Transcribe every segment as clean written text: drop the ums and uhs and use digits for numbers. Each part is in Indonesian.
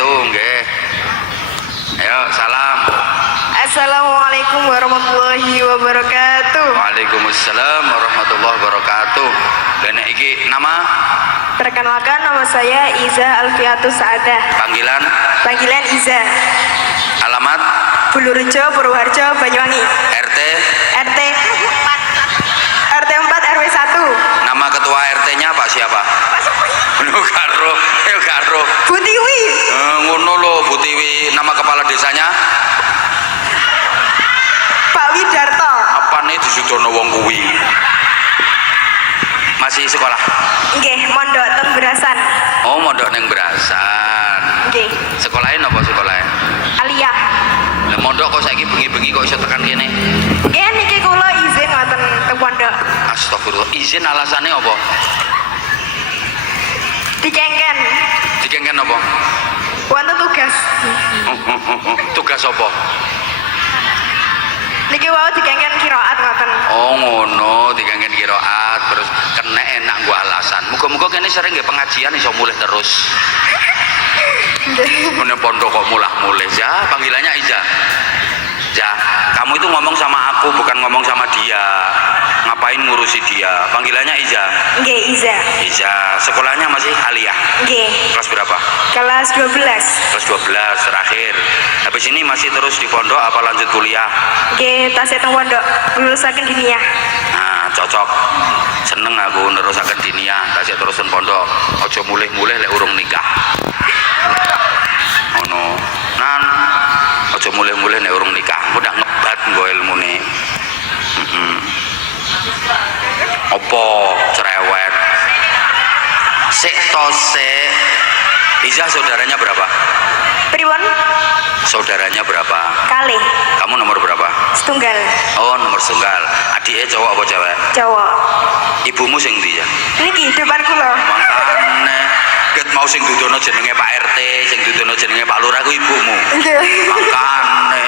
itu nggih. Ayo salam. Assalamualaikum warahmatullahi wabarakatuh. Waalaikumsalam warahmatullahi wabarakatuh. Dan iki nama? Perkenalkan, nama saya Iza Alfiatus Saadah. Panggilan Iza. Alamat? Bulurejo, Purwoharjo, Banyuwangi. RT 4 RW 1. Nama ketua RT-nya Pak siapa? Karo. Bu Tiwi. Ngono lho Bu Tiwi. Nama kepala desanya? Pak Widarto. Apa nih disudono wong kuwi? Masih sekolah? Nggih, mondok teng Berasan. Oh, mondok neng Berasan. Nggih. Sekolahin apa sekolahin? Aliyah. Lah mondok kok saiki bengi-bengi kok iso tekan kene? Nggih, niki kula izin ngoten teng pondok. Astagfirullah. Izin alasannya apa? Dikengken. Dikengken apa? Wonten tugas. Tugas apa? Niki wau dikengken qiraat ngoten. Oh ngono, dikengken qiraat terus kena enak gua alasan. Muga-muga kene sering nggih pengajian iso mulih terus. Mene pondok kok mulih ya, panggilannya Iza. Ja, kamu itu ngomong sama aku bukan ngomong sama dia. Ngapain ngurusi dia? Panggilannya Iza. Nggih, Iza. Iza, sekolahnya masih Aliyah. Nggih. Kelas berapa? Kelas 12. Kelas 12 terakhir. Habis ini masih terus di pondok apa lanjut kuliah? Nggih, tasih teng pondok, lulusaken diniyah. Nah, cocok. Seneng aku nerusaken diniyah, tasih terusin pondok. Ojo mulih-mulih lek urung nikah. Ono. Nan, ojo mulih-mulih nek urung nikah. Udah ngebat nggo ilmune. Opo cerewet. Sik to sik. Iza saudaranya berapa? Pripun? Saudaranya berapa? Kalih. Kamu nomor berapa? Setunggal. Oh, nomor setunggal. Adiknya cowok apa cewek? Cowok. Ibumu sing ndi ya? Niki depan kula. Makane ket mau sing dudono jenenge Pak RT, sing dudono jenenge Pak Lurah ku ibumu. Nggih. Makane.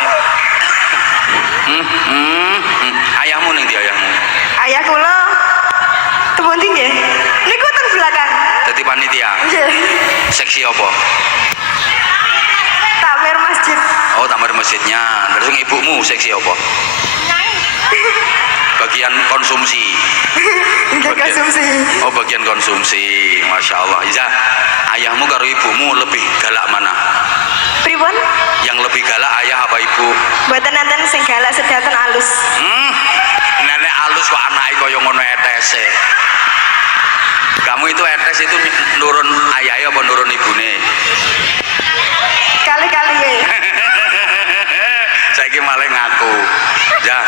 Ayahmu ning ndi ayahmu? Ayah kula tepun ndi nggih? Niku teng belakang. Dadi panitia. Nggih. Seksi apa? Takmir masjid. Oh, takmir masjidnya. Terus sing ibumu seksi apa? Bagian konsumsi. Nggih, konsumsi. Oh, bagian konsumsi. Masya Allah. Iza, ayahmu karo ibumu lebih galak mana? Pripun? Yang lebih galak ayah apa ibu? Mboten nenten sing galak sedaten alus. Nenek alus kok anake kaya ngono etese. Kamu itu etes itu nurun ayahnya apa nurun ibune? Kali-kali ya. Saiki malah ngaku. Ya,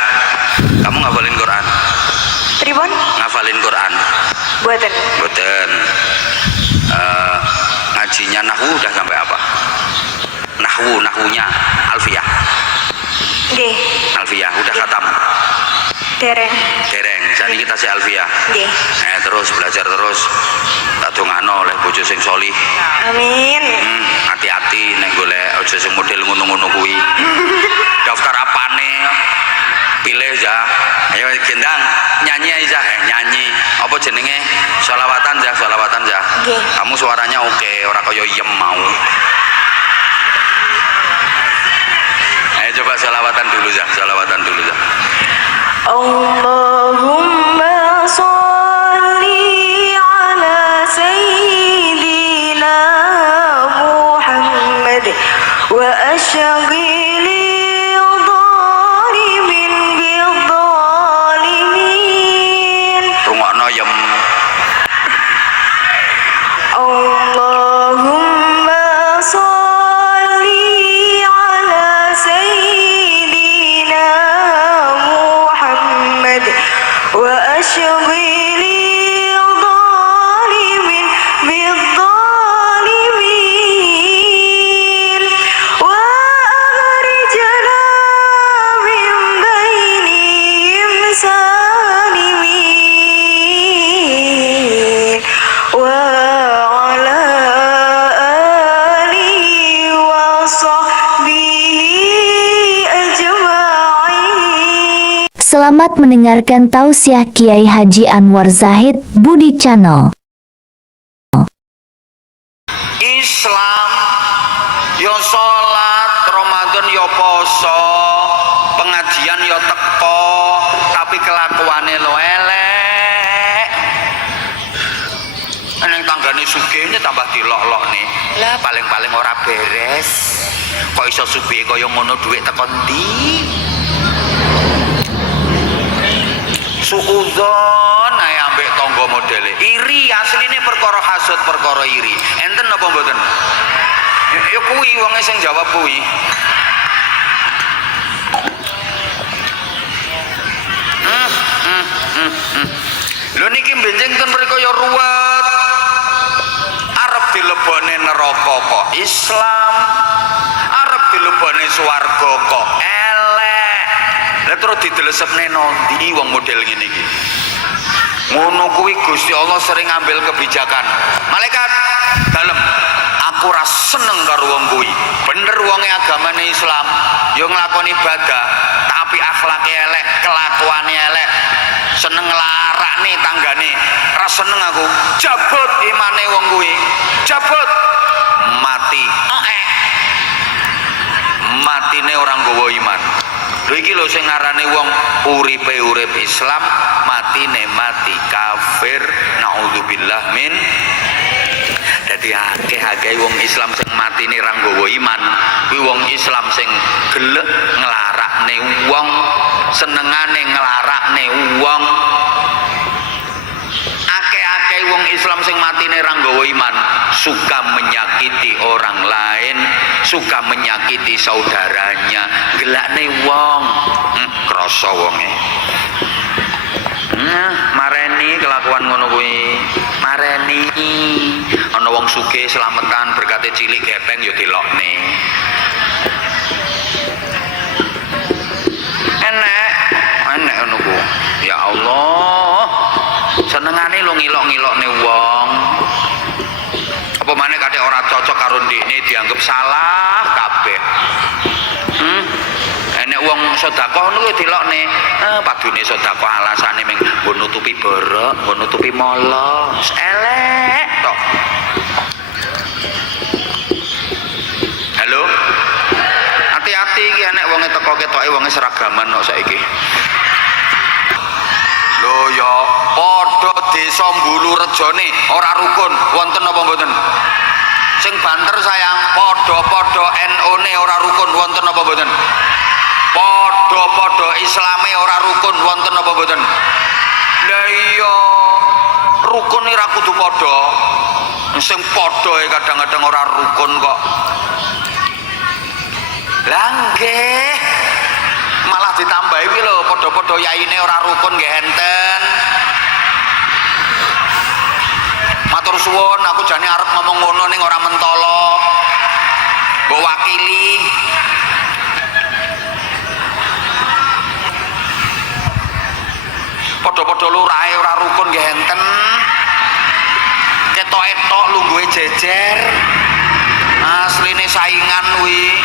kamu ngafalin Quran? Pripun? Ngafalin Quran? Mboten. Mboten. Ngajinya nahwu udah sampai apa? Nahwunya Alfiyah. Nggih. Alfiyah udah khatam. Dereng. Saat ini kita si Alfiyah. Nggih. Terus belajar terus. Tak dongano oleh bojo sing solih. Amin. Hati-hati nek golek aja sing model ngono-ngono kuwi. Daftar apane? Pilih ya. Ayo gendang nyanyi aja, nyanyi. Apa jenenge? Sholawatan ya. Nggih. Kamu suaranya oke, ora kaya iem mau. Ayo coba sholawatan dulu ya. Allahumma sholli ala sayyidina Muhammad wa ashghili dhalimin bidzalimin. Rungokno yem. Allahumma sholli ala sayyidina Muhammad wa ashghili dhalimin bidzalimin wa akhrijna min bainihim salimin wa ala alihi wa sahbihi ajma'in. Selamat mendengarkan tausiah Kiai Haji Anwar Zahid Budi Channel. Islam Ya salat, Ramadan ya poso, pengajian ya teko, tapi kelakuane lo elek. Neng tanggane sugih ini tambah dilok-lok nih. Lah paling-paling ora beres. Kok iso sugih kaya ngono dhuwit teko ndi? Suudzon ae ambek tangga modele. Iri asline perkara hasud, perkara iri. Enten apa mboten? Ya kuwi wonge sing jawab kuwi. Lho niki benjing ten mriko ya ruwet. Arep dilebone neraka kok Islam. Arep dilebone swarga kok elek. Lah terus didelesepne nondi wong model ngene iki. Ngono kuwi Gusti Allah sering ngambil kebijakan. Malaikat dalem, aku ora seneng karo wong kuwi. Bener wonge agamane Islam, yo nglakoni ibadah, tapi akhlake elek, kelakuane elek. Seneng nglarakne tanggane, ora seneng aku. Jabut imane wong kuwi. Jabut mati. Matine orang nggawa iman. Lho iki lho sing ngarane wong uripe urip Islam, matine mati kafir. Naudzubillah min. Dadi akeh-akeh wong Islam sing matine ra nggawa iman, kuwi wong Islam sing gelek nglarakne wong, senengane nglarakne wong. Akeh-akeh wong Islam sing matine ra nggawa iman, suka menyakiti orang lain, suka menyakiti saudaranya, gelakne wong. Krasa wonge. Mareni kelakuan ngono kuwi. Mareni. Ana wong sugih slametan berkate cilik gepeng ya dilokne. Enek ngono ku. Ya Allah. Senengane lo ngilok-ngilokne wong. Apa maneh kate ora cocok karo ndekne dianggap salah kabeh. Enek wong sedekah niku dilokne, padune sedekah alasane ming nggo nutupi borok, nggo nutupi molos, elek tok. Halo. Hati-hati iki enek wonge teko ketoke wonge seragaman kok saiki. Lho ya, padha desa Mbulurejone ora rukun, wonten apa mboten? Sing banter sayang, padha-padha NU-ne ora rukun, wonten apa mboten? Padha-padha Islame ora rukun, wonten apa mboten? Lah iya, rukun ora kudu padha. Sing padha kadang-kadang ora rukun kok. Lah nggih. Malah ditambahi kuwi lho, padha-padha yaine ora rukun nggih enten. Matur suwun, aku jane arep ngomong ngono ning ora mentolo. Mbok wakili. Padha-padha lurahe ora rukun nggih enten. Ketok-etok lungguhe jejer. Asline saingan kuwi.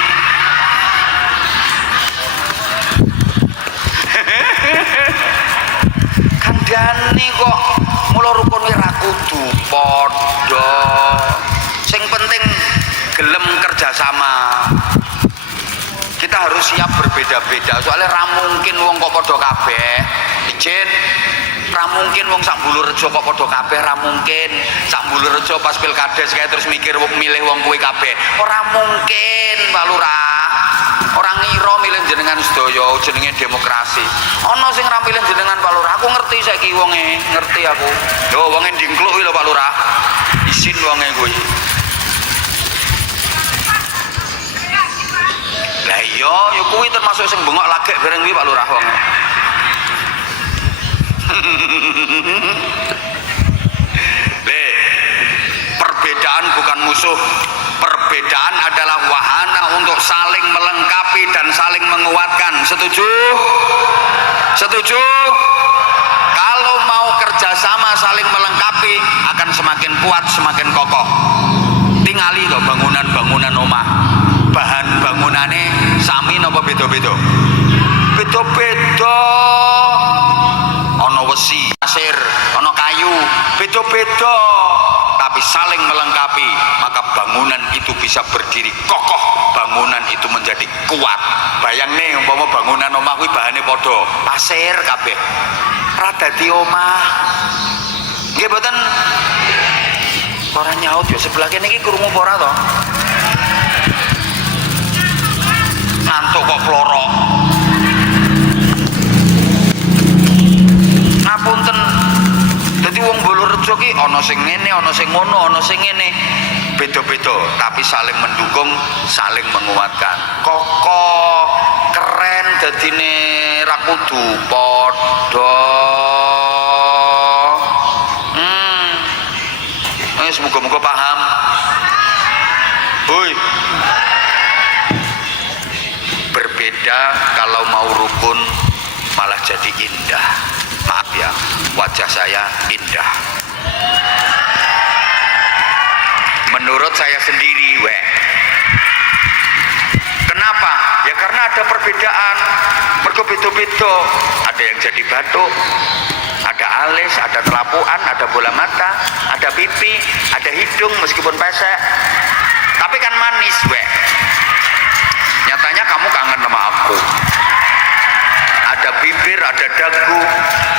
Kandhane kok mula rukun kuwi ra kudu padha. Sing penting gelem kerjasama. Kita harus siap berbeda-beda. Soalnya ra mungkin wong kok padha kabeh. Izin, ra mungkin wong sak Mbulurejo kok padha kabeh, ra mungkin. Sak Mbulurejo pas pilkades kae terus mikir milih wong kuwi kabeh. Ora mungkin, Pak Lurah. Orang ngira milih jenengan sedaya jenenge demokrasi. Ana sing ra milih jenengan Pak Lurah. Aku ngerti saiki wonge, ngerti aku. Lho wonge ndingkluk kuwi lho Pak Lurah. Isin wonge kuwi. Lah iya, ya kuwi termasuk sing bengok lagek bareng kuwi Pak Lurah wonge. Perbedaan bukan musuh. Perbedaan adalah wahana untuk saling melengkapi dan saling menguatkan. Setuju? Setuju? Kalau mau kerjasama saling melengkapi akan semakin kuat, semakin kokoh. Tingali loh bangunan-bangunan omah. Bahan bangunannya sami napa beda-beda? Beda-beda. Ono wesi, pasir, ono kayu, beda-beda. Tapi saling melengkapi, maka bangunan itu bisa berdiri kokoh dadi kuat. Bayangne umpama bangunan omah kuwi bahane padha pasir kabeh. Ra dadi omah. Nggih mboten ora nyaut yo sebelah kene iki krungu apa ora to? Ngantuk kok plorok. Ngapunten. Dadi wong Bolorejo ki ana sing ngene, ana sing ngono, ana sing ngene. Beda-beda tapi saling mendukung, saling menguatkan. Kokoh, keren dadine ra kudu padha. Semoga-moga paham. Hoi. Berbeda kalau mau rukun malah jadi indah. Maaf ya, wajah saya indah. Menurut saya sendiri, weh. Kenapa? Ya karena ada perbedaan. Mergo beda-beda. Ada yang jadi batuk, ada alis, ada telapuan, ada bola mata, ada pipi, ada hidung meskipun pesek. Tapi kan manis, weh. Nyatanya kamu kangen sama aku. Ada bibir, ada dagu.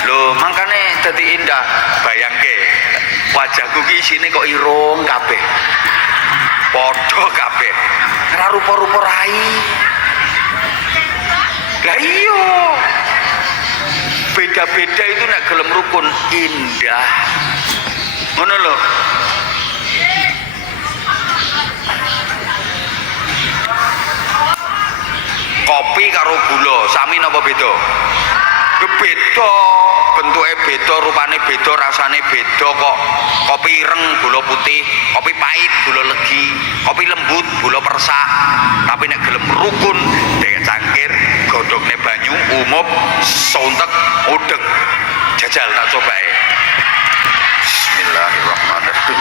Loh, makanya jadi indah. Bayangke, wajahku ki isine kok irung kabeh. Padha kabeh. Ora rupa-rupa rai. Lah iya. Beda-beda itu nek gelem rukun indah. Ngono lho. Kopi karo gula sami napa beda? Beda, bentuke beda, rupane beda, rasane beda kok. Kopi ireng gula putih, kopi pahit gula legi, kopi lembut gula persak. Tapi nek gelem rukun dhek cangkir, godhogne banyu, umup, sontek, udeg. Jajal tak cobae. Bismillahirrahmanirrahim.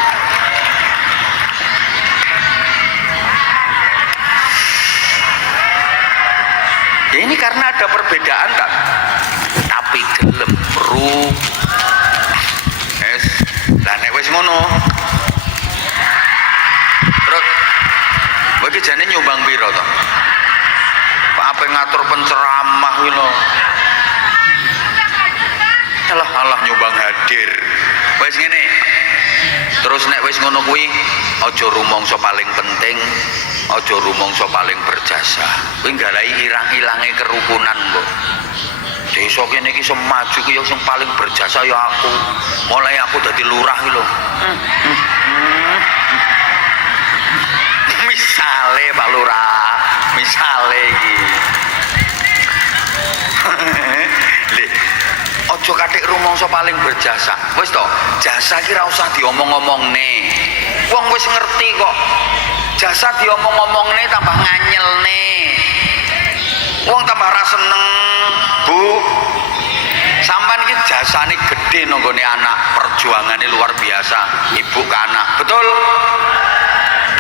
Ya ini karena ada perbedaan tak? Tapi gelem ru. Yes. Lah nek wis ngono. Terus bagi jane nyumbang piro to? Pak apa ngatur penceramah kuwi lho. Alah nyumbang hadir. Wis ngene. Terus nek wis ngono kuwi aja rumangsa paling penting, aja rumangsa paling berjasa. Kuwi nggalahi ilang-ilange kerukunan kok. Desa kene iki semaju ki sing paling berjasa ya aku. Mulai aku dadi lurah iki lho. Misale Pak Lurah, misale iki. Ojo katik rumangsa paling berjasa. Wis to, jasa ki ra usah diomong-omongne. Wong wis ngerti kok. Jasa diomong-omongne tambah nganyelne. Wong tambah ra seneng, Bu. Sampeyan iki jasane gedhe nanggone anak, perjuangane luar biasa, ibu ke anak. Betul?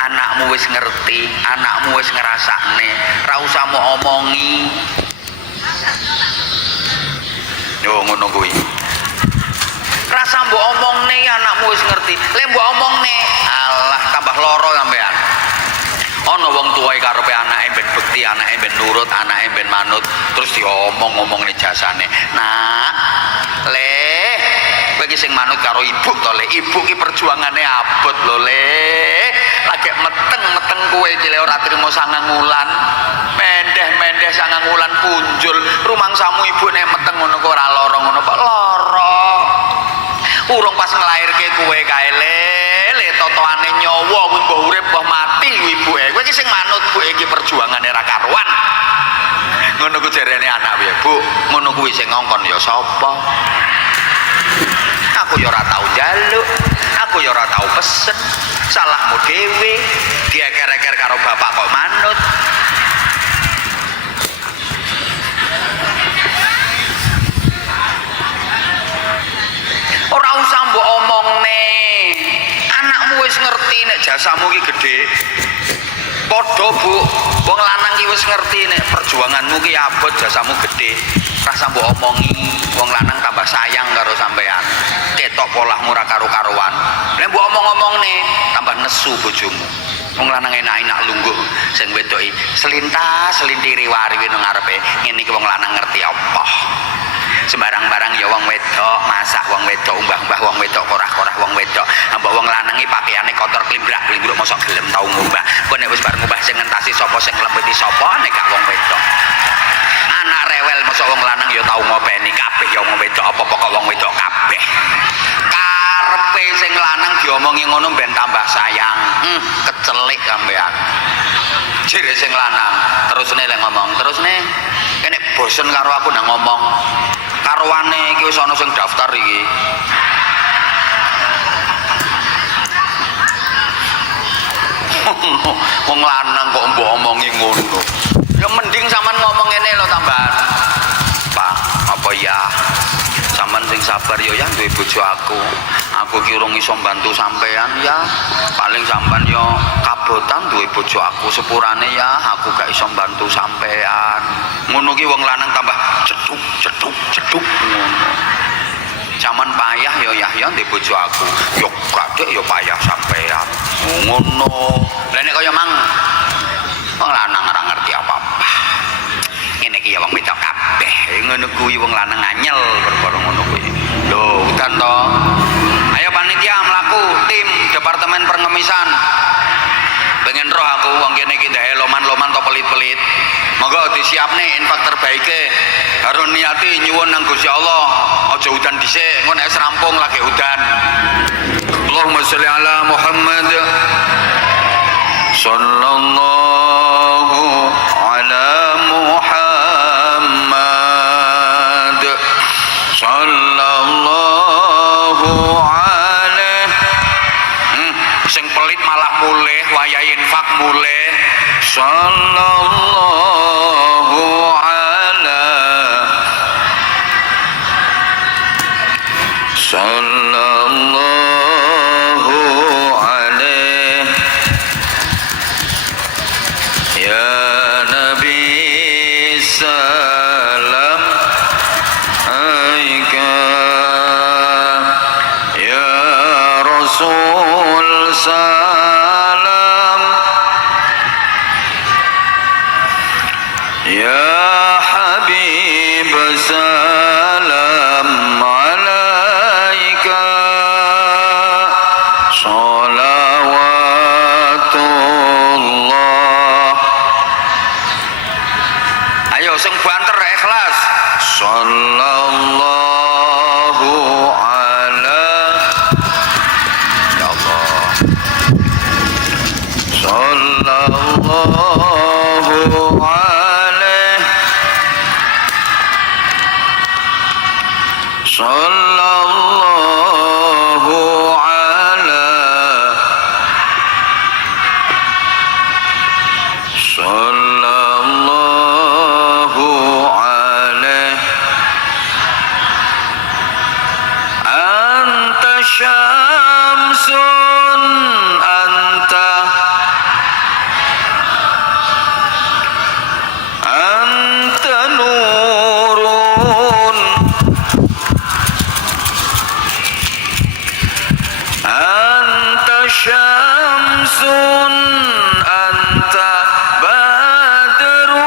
Anakmu wis ngerti, anakmu wis ngrasakne, ra usah mau omongi. Yo ngono kuwi. Rasa mbok omongne anakmu wis ngerti. Lek mbok omongne, alah tambah loro sampean. Ana wong tuwae karepe anake ben bekti, anake ben nurut, anake ben manut, terus diomong-omongne jasane. Nak, le kowe iki sing manut karo ibu to, le. Ibu ki perjuangane abot lho, le. Lagi meteng-meteng kowe iki le ora trimo 9 wulan. Mendeh-mendeh 9 wulan punjul. Rumangsamu ibu nek meteng ngono kok ora lara ngono kok lara. Urung pas nglairke kowe kae le totoane nyawa kuwi mbah urip mbah mati kuwi ibuke. Kowe iki sing manut Bu iki perjuangane ra karuan. Ngono ku jarene anak piye, Bu? Ngono kuwi sing ngongkon ya sapa? Aku ya ora tau njaluk, aku ya ora tau pesen. Salahmu dhewe, dieker-eker karo bapak kok manut. Ora usah mbok omongne. Anakmu wis ngerti nek jasamu ki gedhe. Padha Bu, wong lanang ki wis ngerti nek perjuanganmu ki abot, jasamu gedhe. Rasa mbok omongi, wong lanang tambah sayang karo sampean. Ketok ketok polahmu ora karo-karuan. Nek mbok omong-omongne tambah nesu bojomu. Wong lanang enak-enak lungguh sing wedoki selintas selintiri wari nang ngarepe. Ngene iki wong lanang ngerti apa. Sembarang-barang ya wong wedok, masak wong wedok, umbah-umbah wong wedok, korah-korah wong wedok. Mbok wong lanang iki pakaiane kotor klimbrak-klimbruk mosok gelem tau ngumbah. Kok nek wis bar ngumbah sing ngentasi sapa sing nglembeti sapa nek gak wong wedok. Anak rewel mosok wong lanang ya tau ngopeni kabeh ya wong wedok apa pokok wong wedok kabeh. Karepe sing lanang diomongi ngono ben tambah sayang. Kecelik sampean. Jere sing lanang terusne lek ngomong, terusne kene bosen karo aku nang ngomong. Karuane iki wis ana sing daftar iki. Wong lanang kok mbok omongi ngono. Ya mending sampean ngomong ngene lho tambahan. Pak, apa ya? Sampean sing sabar ya duwe bojo aku. Aku ki urung iso bantu sampean ya. Paling sampean ya kabotan duwe bojo aku sepurane ya aku gak iso bantu sampean. Ngono ki wong lanang tambah ceduk ngono. Zaman payah ya ndek bojo aku. Yo gak ya payah sampean. Ngono. Lah nek kaya mang wong lanang ora ngerti apa-apa. Ngene iki ya wong wedok kabeh. Ngono kuwi wong lanang anyel perkara ngono kuwi. Lho, udan to. Ayo panitia mlaku tim departemen pengemisan. Pengen roh aku wong kene iki ndae loman-loman to pelit-pelit. Monggo disiapne infak terbaike. Karo niati nyuwun nang Gusti Allah, aja udan dhisik, engko nek wis rampung lagi udan. Allahumma sholli ala Muhammad. Sallallahu ala Muhammad. Sallallahu alaihi. Sing pelit malah mulih wayah infak mulih. Sallallahu ala sallallahu alaihi ya Nabi salam aika ya Rasul salam ya Habib salam alaika sholawatullah. Ayo sing banter ikhlas. Sallallahu ala ya Allah. Sallallahu alaihi. Sallallahu ala sallallahu alaihi. Anta syamsun anta anta nurun anta syamsun anta badrun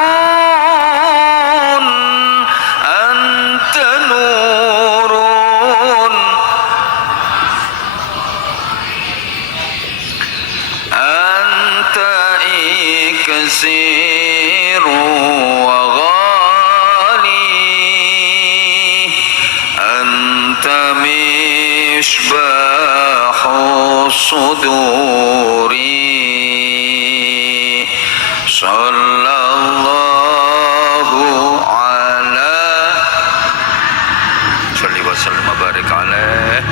anta nurun anta iksiru wa ghali anta mishbahu suduri. Sallallahu ala salli wa sallim wa barik alaih.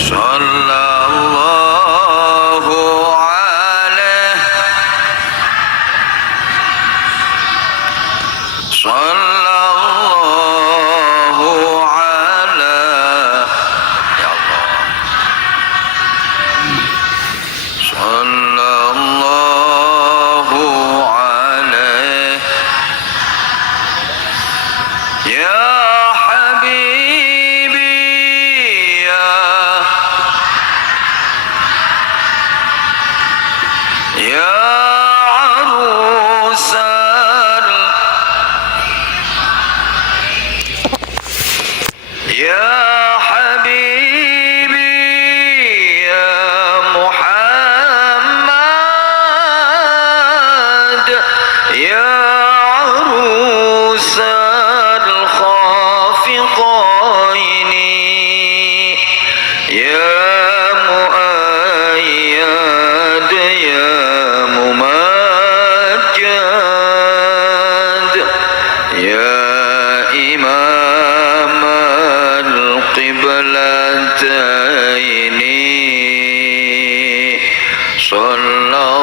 Sallallahu alaih. Sallallahu ala ya Allah. Sallallahu alaihi ya habibi ya ya arusal ya habibi ya Muhammad ya arusal khafiqaini ya muayyad ya mumajjad ya imam al-qiblataini sallallahu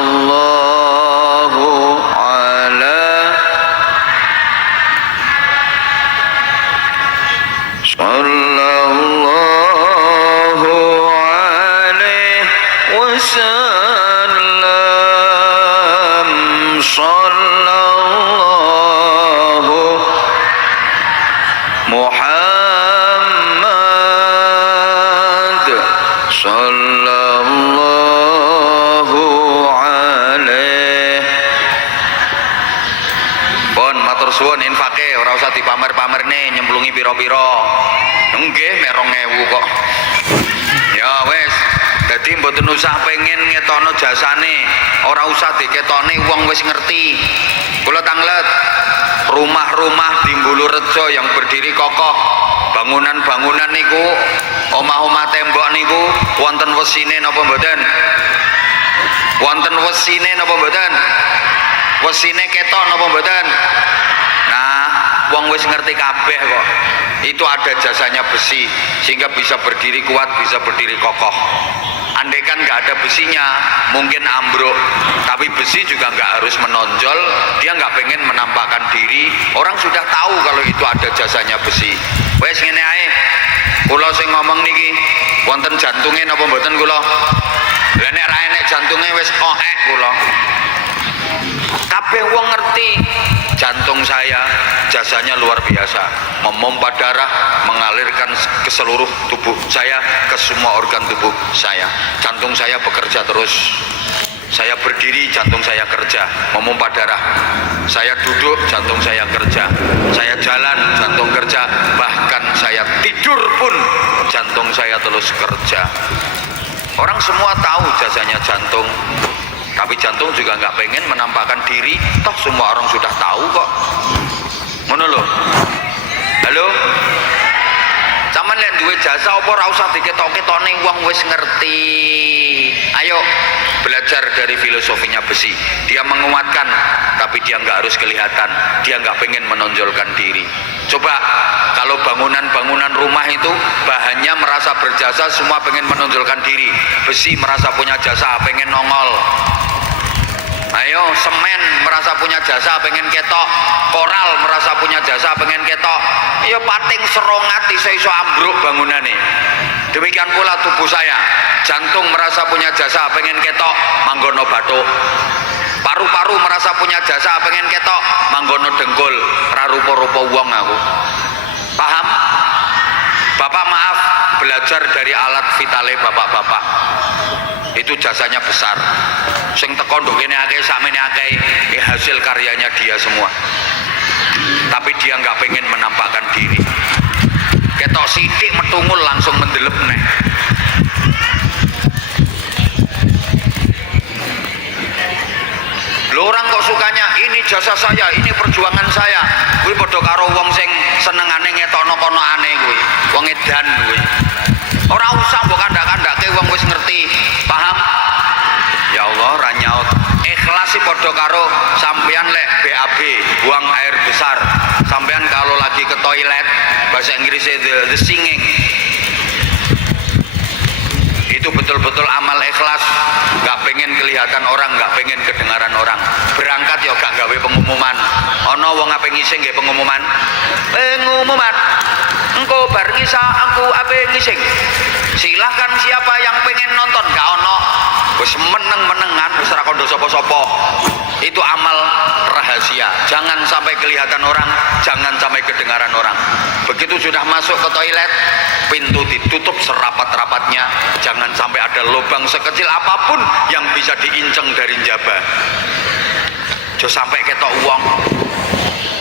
ala sallallahu alaihi wasallam sallallahu Muhammad sallallahu alaihi. Pun matur suwun infake ora usah dipamer-pamerne nyemplungi pira-pira. Nggih mek 2000 kok. Ya wis, dadi mboten usah pengen ngetokno jasane, ora usah diketokne wong wis ngerti. Kula tanglet rumah-rumah di Mbulurejo yang berdiri kokoh, bangunan-bangunan niku, omah-omah tembok niku wonten wesine napa mboten? Wonten wesine napa mboten? Wesine ketok napa mboten? Nah, wong wis ngerti kabeh kok. Itu ada jasanya besi sehingga bisa berdiri kuat, bisa berdiri kokoh. Andaikan nggak ada besinya mungkin ambruk, tapi besi juga nggak harus menonjol. Dia nggak pengen menampakkan diri. Orang sudah tahu kalau itu ada jasanya besi. Wes ngene ae, kula sing ngomong niki wonten jantunge napa mboten kula? Lah nek ra enek jantunge wis oek kula. Kabeh wong ngerti jantung saya jasanya luar biasa, memompa darah, mengalirkan ke seluruh tubuh saya, ke semua organ tubuh saya. Jantung saya bekerja terus. Saya berdiri, jantung saya kerja, memompa darah. Saya duduk, jantung saya kerja. Saya jalan, jantung kerja. Bahkan saya tidur pun jantung saya terus kerja. Orang semua tahu jasanya jantung, tapi jantung juga nggak pengen menampakkan diri. Toh semua orang sudah tahu kok. Ngono lho. Halo. Sampeyan lek duwe jasa apa ora usah diketok-ketokne wong wis ngerti. Ayo belajar dari filosofinya besi. Dia menguatkan, tapi dia nggak harus kelihatan. Dia nggak pengen menonjolkan diri. Coba kalau bangunan-bangunan rumah itu bahannya merasa berjasa, semua pengen menonjolkan diri. Besi merasa punya jasa, pengen nongol. Ayo, semen merasa punya jasa, pengen ketok. Koral merasa punya jasa, pengen ketok. Ya pating serongat iso-iso ambruk bangunane. Demikian pula tubuh saya. Jantung merasa punya jasa, pengen ketok, manggono bathuk. Paru-paru merasa punya jasa, pengen ketok, manggono dengkul. Ra rupa-rupa wong aku. Paham? Bapak maaf, belajar dari alat vitale bapak-bapak. Itu jasanya besar. Sing teko nduk kene akeh sakmene akeh hasil karyanya dia semua. Tapi dia nggak pengen menampakkan diri. Ketok sithik metungul langsung mendelep neh. Lho orang kok sukanya ini jasa saya, ini perjuangan saya. Kuwi padha karo wong sing senengane ngetokno kono-ane kuwi. Wong edan kuwi. Ora usah mbok kandak-kandake wong wis ngerti. Paham? Ya Allah ra nyaut. Ikhlas sih padha karo sampean lek BAB, buang air besar. Sampean kalau lagi ke toilet, bahasa Inggrisnya the singing. Itu betul-betul amal ikhlas, nggak pengen kelihatan orang, nggak pengen kedengaran orang. Berangkat ya gak gawe pengumuman. Ono wong ape ngising nggih pengumuman. Pengumuman. Engko bar ngisa aku ape ngising. Silahkan siapa yang pengen nonton, gak ono. Wis meneng-menengan wis ora kandha sapa-sapa. Itu amal rahasia. Jangan sampai kelihatan orang, jangan sampai kedengaran orang. Begitu sudah masuk ke toilet, pintu ditutup serapat-rapatnya, jangan sampai ada lubang sekecil apapun yang bisa diinceng dari njaba. Jo sampai ketok uang.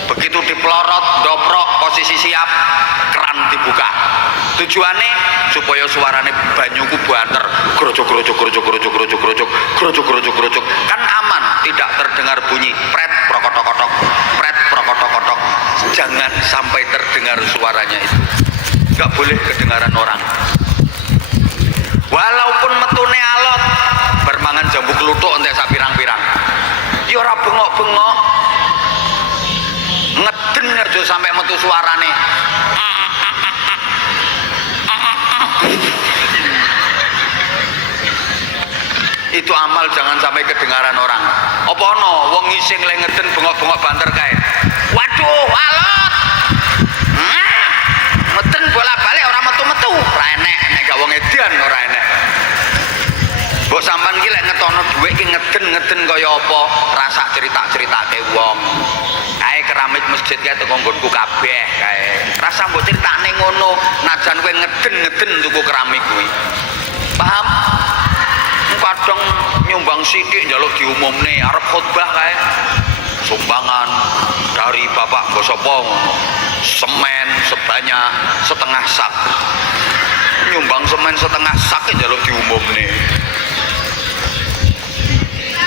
Begitu dipelorot, dobrok, posisi siap, keran dibuka. Tujuannya supaya suarane banyuku banter, grojok grojok grojok grojok grojok grojok grojok grojok grojok, kan aman, tidak terdengar bunyi pret prokotok-kotok, pret prokotok-kotok. Jangan sampai terdengar suaranya itu, nggak boleh kedengaran orang. Walaupun metune alot, bermangan jambu kluthuk entek sak pirang-pirang, ya ora bengok-bengok, ngeden aja sampai metu suarane. Itu amal jangan sampai kedengaran orang. Apa ono wong ngising le ngeden bengok-bengok banter kae. Waduh, alot. Ngeden bolak-balik ora metu-metu. Ora enek, nek gak wong edan ora enek. Mbok sampean ki lek ngetono dhuwit ki ngeden-ngeden kaya apa, rasa cerita-ceritake wong. Kae keramik masjid kae teko nggonku kabeh kae. Rasa mbok critakne ngono, najan kowe ngeden-ngeden tuku keramik kuwi. Paham? Kadang nyumbang sidik njaluk diumumne arep khotbah kae. Sumbangan dari Bapak mbok sapa ngono. Semen sebanyak setengah sak. Nyumbang semen setengah sak njaluk diumumne.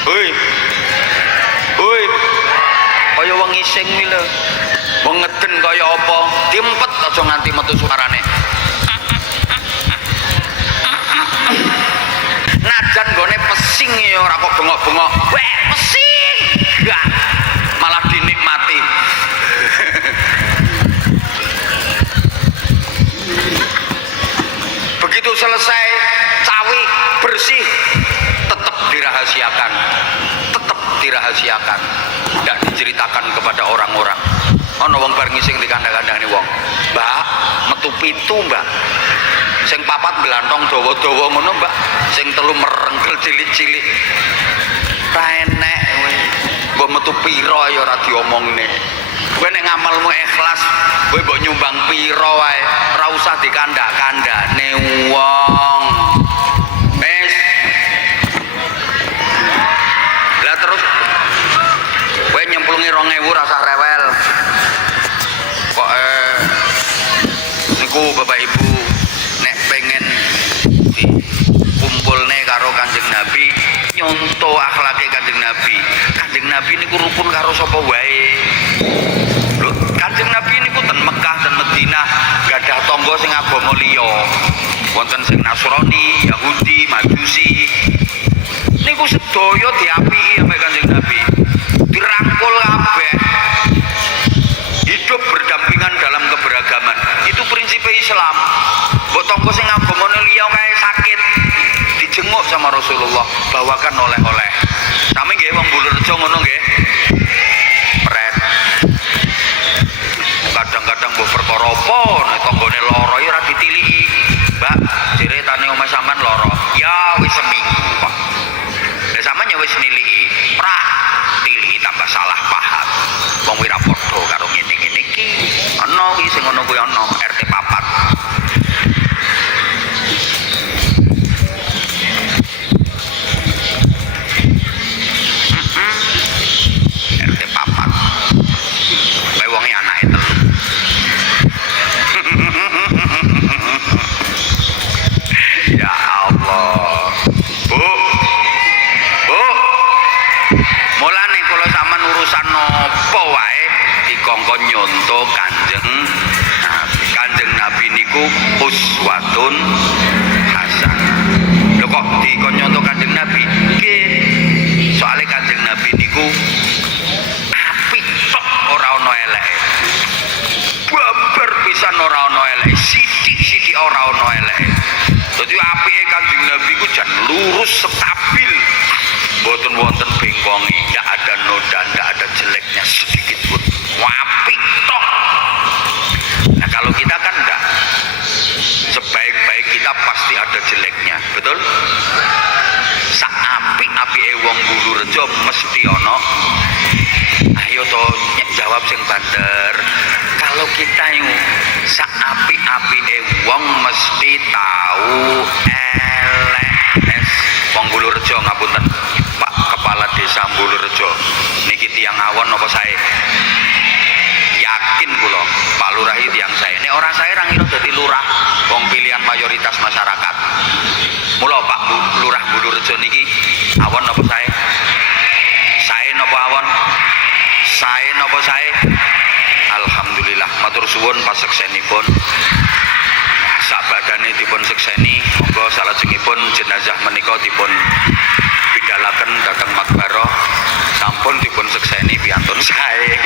Hoi. Hoi. Kaya wong ngising kuwi lho. Wong ngeden kaya apa? Diempet aja nganti metu suarane. Najan gone pesing ya ora kok bengok-bengok. Weh, pesing. Gak. Malah dinikmati. Begitu selesai cawi bersih, tetap dirahasiakan. Tetap dirahasiakan. Tidak diceritakan kepada orang-orang. Ono wong bar ngising di kandang-kandang ini wong. Mbak, metu pitu, Mbak. Sing papat belantong dawa-dawa ngono, Mbak. Sing telu merengkel cilik-cilik. Ra enek kowe. Mbok metu pira ya ora diomongne. Kowe nek ngamalmu ikhlas, kowe mbok nyumbang pira wae, ora usah dikandak-kandakne wong. Wis. Lah terus kowe nyemplungi 2000 rasa rewel. Kok niku Bapak Ibu nek pengen dikumpulne karo Kanjeng Nabi, nyonto akhlake Kanjeng Nabi. Kanjeng Nabi niku rukun karo sapa wae. Lho, Kanjeng Nabi niku ten Mekah ten Madinah gadah tangga sing agama liya. Wonten sing Nasrani, Yahudi, Majusi. Niku sedaya diapiki ambek Kanjeng Nabi. Dirangkul kabeh. Hidup berdampingan dalam keberagaman. Itu prinsip Islam. Mbok tangga sing agamane liya kae sakit, dijenguk sama Rasulullah, bawakan oleh-oleh. Sami nggih wong Bulurjo ngono nggih. Pret. Kadang-kadang mbok perkara apa nek tanggane lara ya ora ditiliki. Mbak, ceritane omah sampean lara. Ya wis seminggu kok. Lah sampean ya wis niliki. Prak tiliki tambah salah paham. Wong wira padha karo ngene-ngene iki. Ana iki sing ngono kuwi ana RT 4. Nyonto Kanjeng Nabi niku uswatun hasan. Lho kok dikon nyonto Kanjeng Nabi? Nggih. Soale Kanjeng Nabi niku apik tok ora ana eleke. Babar pisan ora ana eleke, sithik-sithik ora ana eleke. Dadi apike Kanjeng Nabi ku jan lurus stabil. Mboten wonten bengkonge, ndak ada noda, ndak ada jeleknya sedikit pun. Apik tok. Nah kalau kita kan enggak, sebaik-baik kita pasti ada jeleknya, betul? Sak apik-apike wong Bulurjo mesti ono. Ayo to jawab sing banter. Kalau kita yang saapi-apike wong mesti tahu elek. Wong Bulurejo ngapunten, Pak Kepala Desa Bulurejo. Niki tiyang awon napa sae? Yakin kula, Pak Lurah iki tiyang sae. Nek ora sae ra ngira dadi lurah, wong pilihan mayoritas masyarakat. Mula Pak Lurah Bulurejo niki awon napa sae? Sae napa awon? Sae napa sae? Alhamdulillah, matur suwun paseksenipun. Sak badane dipun sekseni, monggo salajengipun jenazah menika dipun bidhalaken dhateng makbarah. Sampun dipun sekseni piantun sae.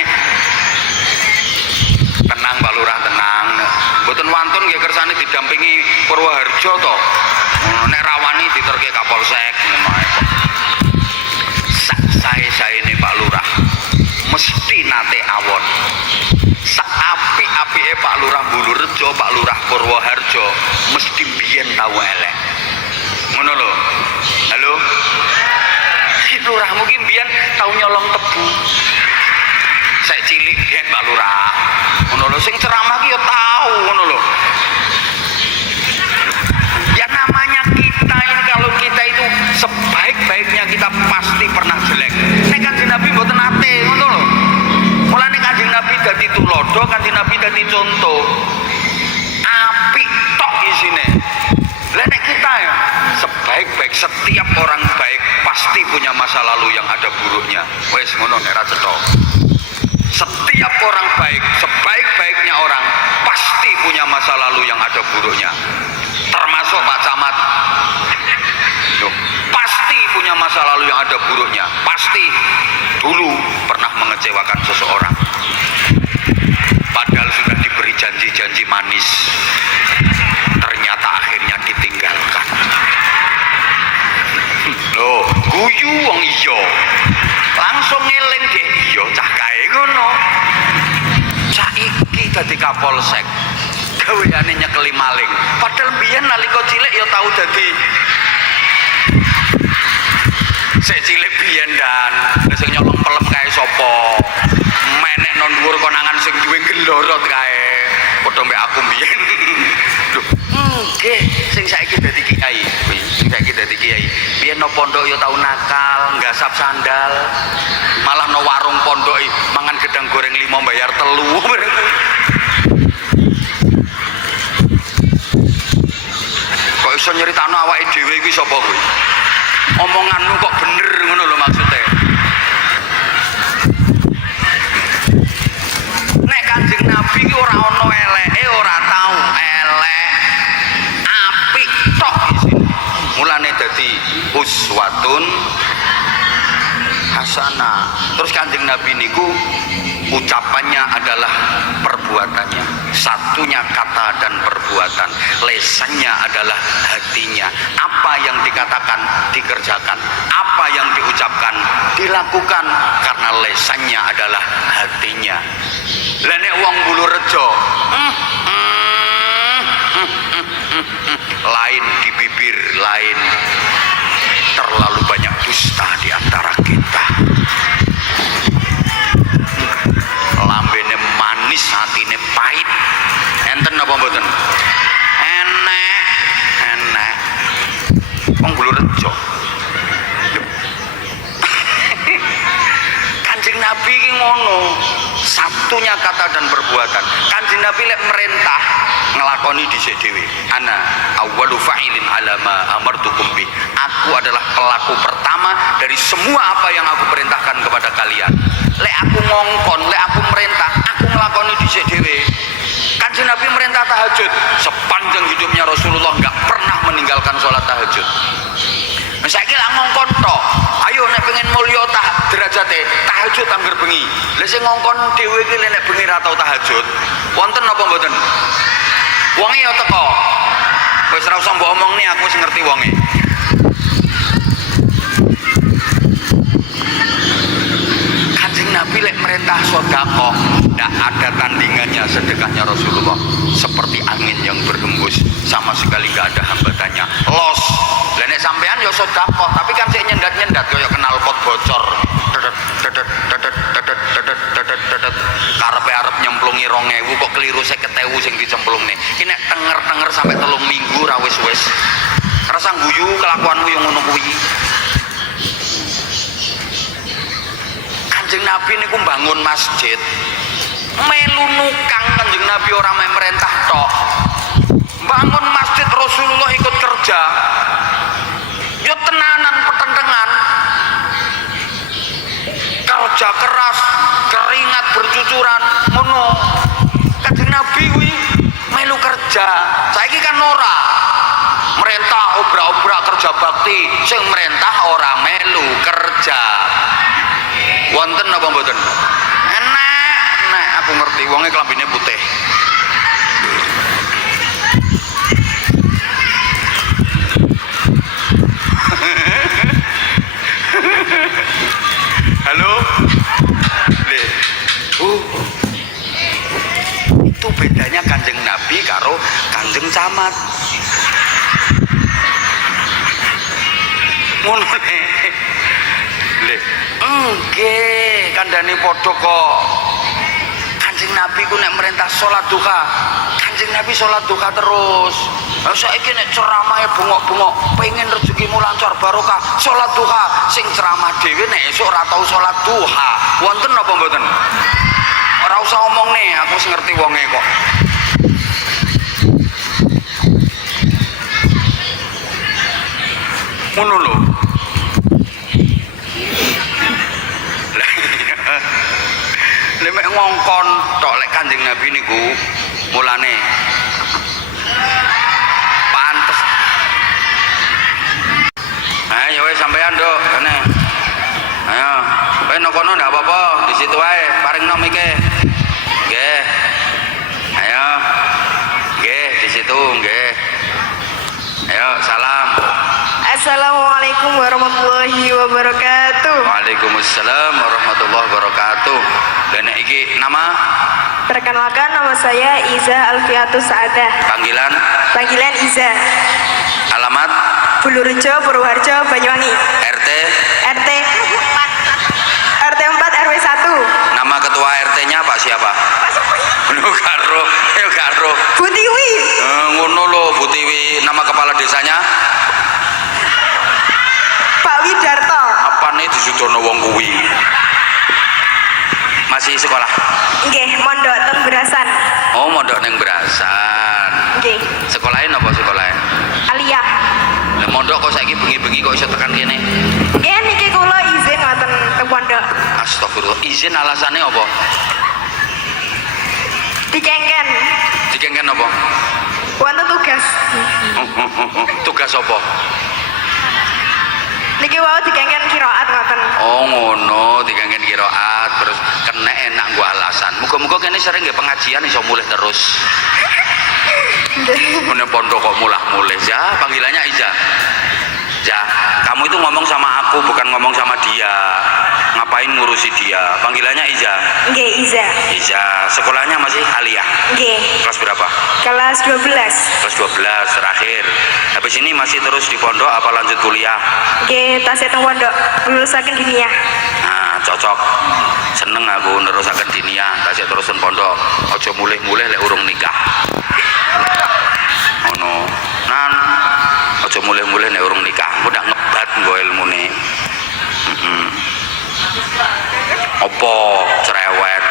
Tenang Pak Lurah, tenang. Mboten wantun nggih kersane didampingi Purwoharjo to. Nek rawani diterke Kapolsek ngono ae kok. Sak sae-saene Pak Lurah mesti nate awon. Apike Pak Lurah Bulurejo, Pak Lurah Purwoharjo mesti biyen tahu elek. Ngono lho. Halo. Si Lurah mungkin biyen tahu nyolong tebu. Saya cilik biyen Pak Lurah. Ngono lho, sing ceramah ki ya tahu ngono lho. Ya namanya kita ini, kalau kita itu sebaik-baiknya kita pasti pernah jelek. Nek Kanjeng Nabi mboten nate ngono lho. Mulane Kanjeng Nabi dadi tulodo, Kanjeng Nabi dadi contoh. Apik tok isine. Lah nek kita ya sebaik-baik, setiap orang baik pasti punya masa lalu yang ada buruknya. Wes ngono nek ra cetha. Setiap orang baik, sebaik-baiknya orang pasti punya masa lalu yang ada buruknya. Termasuk Pak Camat. Loh, pasti punya masa lalu yang ada buruknya. Pasti dulu pernah mengecewakan seseorang. Padahal sudah diberi janji-janji manis. Ternyata akhirnya ditinggalkan. Loh, guyu wong iya. Langsung ngeling deh, iya cah kae ngono. Saiki dadi Kapolsek. Gaweane nyekeli maling. Padahal mbiyen nalika cilik ya tau dadi sik cilik biyen dan sing nyolong pelem kae sapa? Menek non dhuwur konangan sing duwe gelorot kae. Padha mbek aku biyen. Lho, nggih, sing saiki dadi kiai. Sing saiki dadi kiai. Biyen no pondok ya tau nakal, nggasap sandal. Malah no warung pondok mangan gedang goreng 5 bayar 3. Kok iso nyeritakno awake dhewe iki sapa kuwi? Omonganmu kok bener ngono lho maksudnya. Nek Kanjeng Nabi ki ora ana eleke, ora tau elek. Apik tok isine. Mulane dadi uswatun hasanah. Terus Kanjeng Nabi niku ucapannya adalah perbuatannya, satunya kata dan perbuatan, lesannya adalah hatinya. Apa yang dikatakan dikerjakan, apa yang diucapkan dilakukan, karena lesannya adalah hatinya. Lah nek wong Bulurejo lain di bibir, lain terlalu banyak dusta di antara kita. Lambene manis, hatine pahit. Enten apa mboten? Enek. Wong Bulurejo. Kanjeng Nabi ki ngono. Satunya kata dan perbuatan. Kanjeng Nabi lek merintah ngelakoni dhisik dhewe. Ana awwalu fa'ilin ala ma amartukum bi. Aku adalah pelaku pertama dari semua apa yang aku perintahkan kepada kalian. Lek aku ngongkon, lek aku merintah, aku ngelakoni dhisik dhewe. Kanjeng Nabi merintah tahajud. Sepanjang hidupnya Rasulullah enggak pernah meninggalkan sholat tahajud. Saiki lak ngongkon tok. Ayo nek pengen mulya derajate tahajud angger bengi. Lah sing ngongkon dhewe iki nek bengi ra tau tahajud, wonten apa mboten? Wonge ya teko. Wis ora usah mbok omongni, aku wis ngerti wonge. Kanjeng Nabi lek merintah sedekah, ndak ada tandingannya sedekahnya Rasulullah. Seperti angin yang berhembus, sama sekali nggak ada hambatannya. Los. Lah nek sampean ya sedekah, tapi kan sik nyendat-nyendat kaya knalpot bocor. tewu sing dicemplung nih. Ini nek tenger sampai 3 minggu ra wis. Rasa guyu kelakuanmu yang ngono kuwi. Kanjeng Nabi niku bangun masjid. Melu nukang Kanjeng Nabi ora merintah tok. Bangun masjid Rasulullah ikut kerja. Yo tenanan petendengan. Kerja keras, keringat bercucuran, ngono. Kanjeng Nabi kuwi melu kerja. Saiki kan ora. Merintah obrak-obrak kerja bakti, sing merintah ora melu kerja. Wonten apa mboten? Enak, aku ngerti wonge klambine putih. Halo? Itu bedanya Kanjeng Nabi karo Kanjeng Camat. Ngono nggih, kandhane padha kok. Kanjeng Nabi ku nek merintah salat duha, Kanjeng Nabi salat duha terus. Lah saiki nek ceramahe bengok-bengok, pengen rezekimu lancar barokah, salat duha. Sing ceramah dhewe nek esuk ora tau salat duha. Wonten apa mboten? Ora usah omong nih, aku wis ngerti wonge kok. Ngono lho. Lemek ngongkon tok lek Kanjeng Nabi niku mulane pantes. Ayo wis sampean nduk, kene. Ayo, kowe nang kono ndak apa-apa, di situ wae, paringno mike. Nggih. Ayo. Nggih, di situ nggih. Ayo, salam. Assalamualaikum warahmatullahi wabarakatuh. Waalaikumsalam warahmatullahi wabarakatuh. Dan iki nama? Perkenalkan, nama saya Iza Alfiatus Saadah. Panggilan Iza. Alamat? Bulurejo, Purwoharjo, Banyuwangi. RT? RT 4 RW 1. Nama ketua RT-nya Pak siapa? Yo karo. Bu Tiwi. Ngono lho Bu Tiwi. Nama kepala desanya? Pak Widarto. Apane disudono wong kuwi? Masih sekolah? Nggih, mondok teng Berasan. Oh, mondok ning Berasan. Nggih. Sekolahin apa sekolahin? Aliyah. Lah mondok kok saiki bengi-bengi kok iso tekan kene? Nggih niki kula izin ngoten teng pondok. Astagfirullah. Izin alasannya apa? Dikengken. Dikengken apa? Wonten tugas. Tugas apa? Niki wau dikengken qiraat ngoten. Oh ngono, dikengken qiraat terus kena enak gua alasan. Muga-muga kene sering nggih pengajian iso mulih terus. Mene pondok kok mulih ya, panggilannya Iza. Ya, kamu itu ngomong sama aku bukan ngomong sama dia. Ngapain ngurusi dia? Panggilannya Iza. Nggih, Iza. Iza, sekolahnya masih aliyah. Nggih. Kelas berapa? Kelas 12. Kelas 12 terakhir. Habis ini masih terus di pondok apa lanjut kuliah? Nggih, tasih teng pondok lulusaken diniyah. Nah, cocok. Seneng aku nerusaken diniyah, tasih terusan pondok. Aja mulih-mulih lek urung nikah. Ngono. Nan, aja mulih-mulih nek urung nikah. Engko ndak ngebat nggo ilmune. Apa cerewet?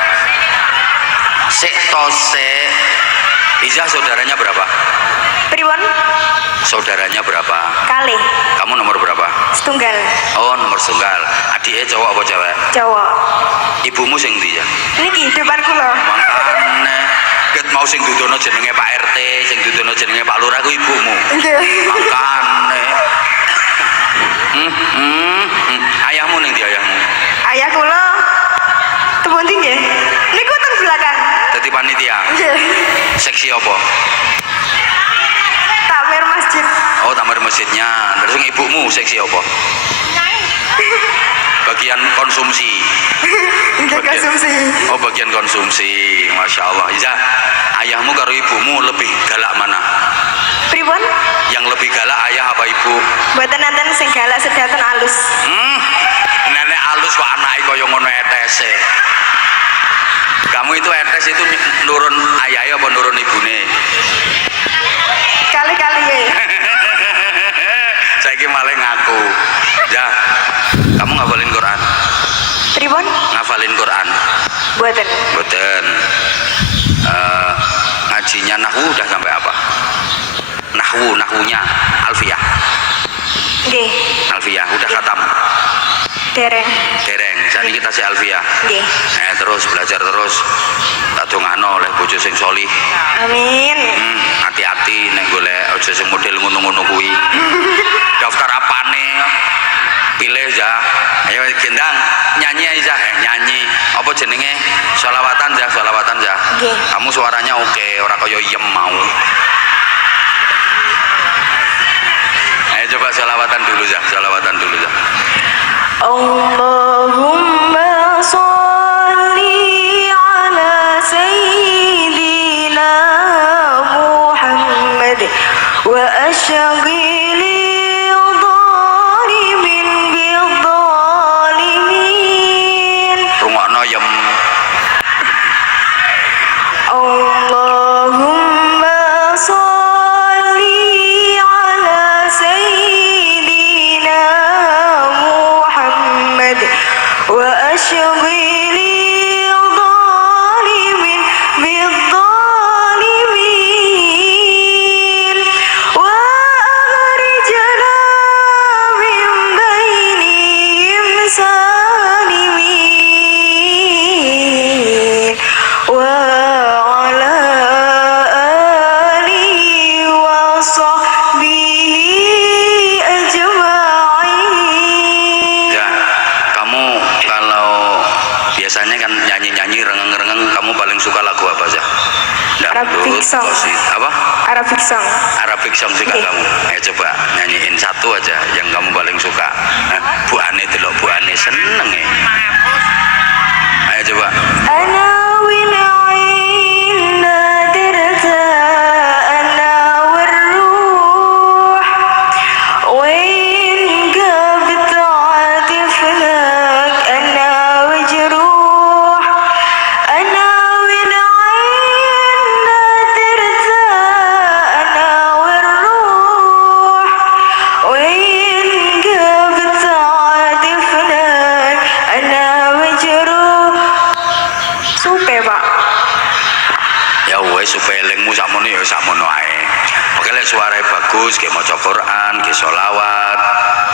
Sik to sik. Iza saudaranya berapa? Pripun? Saudaranya berapa? Kalih. Kamu nomor berapa? Setunggal. Oh, nomor setunggal. Adiknya cowok apa cewek? Cowok. Ibumu sing ndi ya? Niki depan kula. Makane ket mau sing dudono jenenge Pak RT, sing dudono jenenge Pak Lurah ku ibumu. Nggih. Makane. Ayahmu ning ndi ayahmu? Ayah kula tepun ndi nggih? Niku teng belakang. Dadi panitia. Nggih. Seksi apa? Takmir masjid. Oh, takmir masjidnya. Terus sing ibumu seksi apa? Bagian konsumsi. Nggih konsumsi. Oh, bagian konsumsi. Masya Allah. Iza, ayahmu karo ibumu lebih galak mana? Pripun? Yang lebih galak ayah apa ibu? Mboten nanten sing galak sedaten alus. Nenek alus kok anake kaya ngono etese. Kamu itu etes itu nurun ayahnya apa nurun ibune? Kali-kali ya. Saiki malah ngaku. Ya, kamu ngafalin Quran? Pripun? Ngafalin Quran? Buatan. Boten. Ngajinya nahwu udah sampai apa? Nahwunya alfiyah. Nggih. Alfiyah udah khatam. Dereng. Saat ini kita si alfiyah. Nggih. Terus belajar terus. Tak dongano oleh bojo sing solih. Amin. Hati-hati nek golek aja sing model ngono-ngono kuwi. Daftar apane? Pilih ya. Ayo gendang nyanyi aja nyanyi. Apa jenenge? Sholawatan ya. Nggih. Kamu suaranya oke, ora kaya yem mau. Ayo coba sholawatan dulu ya. Allahumma sholli ala sayyidina Muhammad wa ashghili dhalimin bidzalimin. Rungokno yem. Allahumma sholli ala sayyidina Muhammad wa ashghili dhalimin bidzalimin wa akhrijna min bainihim salimin wa ala alihi wa sahbihi ajma'in. Ya, kamu kalau biasanya kan nyanyi-nyanyi rengeng-rengeng, kamu paling suka lagu apa aja? Arabic song. Apa? Arabic song. Arabic song suka Oke. kamu. Ayo coba nyanyiin satu aja yang kamu paling suka. Bu Ane delok Bu Ane seneng ya. Ayo coba. Ana wina'in nadirta ana warruh wain gabt atiflak ana wajruh ana wina'in nadirta ana warruh wain gabt atiflak ana wajruh. Supe pak. Ya wes supaya elingmu sakmono ya sakmono ae. Oke lek suaranya bagus, kayak maca Quran, kayak sholawat,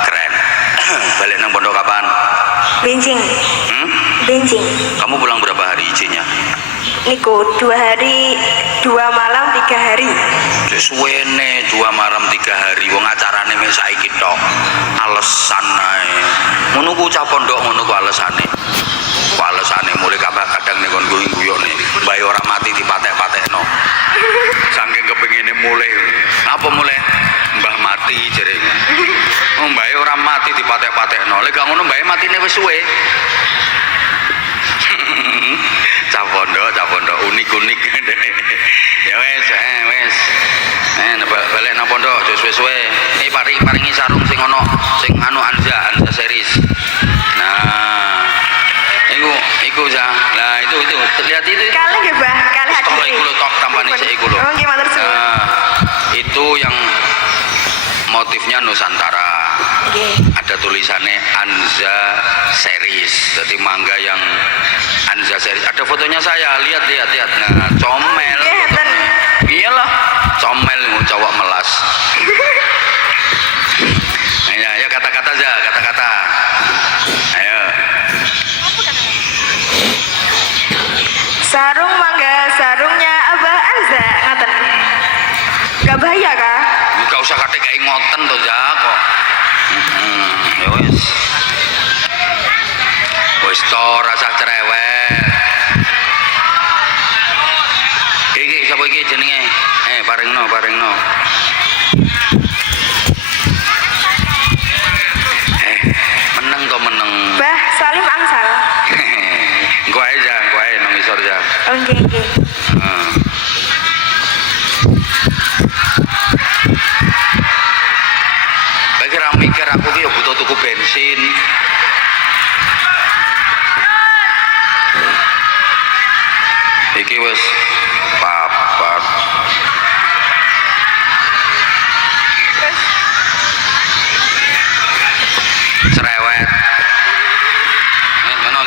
keren. Balik nang pondok kapan? Benjing. Benjing. Kamu pulang berapa hari izinnya? Niku 2 hari 2 malam 3 hari. Suwene 2 malam 3 hari. Wong acarane mek saiki tok. Alesan ae. Ngono ku cah pondok ngono ku alesane. Ku alesane mulai kadang nek kon guyu-guyu nih. Bae ora mati dipatek-patekno. Saking kepengine mulai. Apa mulai? Mbah mati jere. Oh, mbae ora mati dipatek-patekno. Lek gak ngono mbae matine wis suwe. Cah pondok unik-unik. Ya wes, wes. Balik nang pondok aja suwe-suwe. Paringi sarung sing ono sing anu Anza series. Nah, iku ya. Nah, itu lihat itu. Kali nggih, Mbah? Kali hati. Tok iku lho tok tambani sik iku lho. Oh, nggih matur suwun. Nah, itu yang motifnya Nusantara. Nggih. Ada tulisannya Anza series. Jadi mangga yang Anza series. Ada fotonya saya, lihat. Nah, comel. Nggih, ten. Iyalah, comel cowok melas. Ya, kata-kata aja, kata-kata. Ayo. Sarung mangga, sarungnya Abah Anza ngaten. Gak bahaya kah? Gak usah kate kayak ngoten to ya kok. Ya wis. Wis to rasa cerewet. Iki sapa iki jenenge? Paringno. Meneng to meneng. Mbah Salim angsal. Engko ae nang isor ya. Oh, nggih. Bagi ra mikir aku ki ya butuh tuku bensin.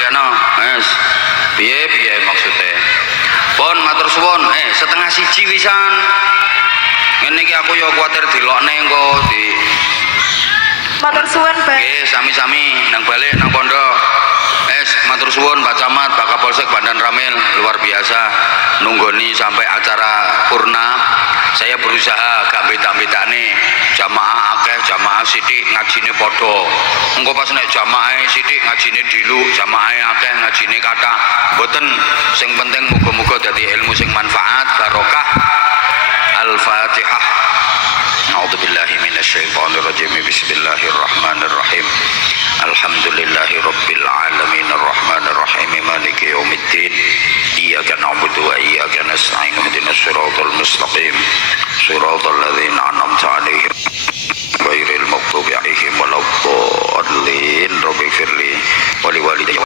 kena. Wes. Piye maksudnya? Pon matur suwun. Setengah siji wisan. Ngene iki aku ya kuwatir dilokne engko di Matur suwun, Mbak. nggih sami-sami nang balik nang pondok. Matur suwun Pak Camat, Pak Kapolsek Bandan Ramil, luar biasa nunggoni sampai acara purna. Saya berusaha gak beda-bedane jamaah akeh, jamaah sithik ngajine padha. Engko pas nek jamaah sithik ngajine dilu, jamaah akeh ngajine kathah. Mboten, sing penting muga-muga dadi ilmu sing manfaat barokah. Al-Fatihah. A'udzubillahi minasyaitonirrajim. Bismillahirrahmanirrahim. Alhamdulillahi rabbil alamin arrahmanir rahim maliki yaumiddin. Iyyaka na'budu wa iyyaka nasta'in. Ihdinas siratal mustaqim. Siratal ladzina an'amta 'alaihim ghairil maghdubi 'alaihim waladdallin. Rabbighfirli wa liwalidayya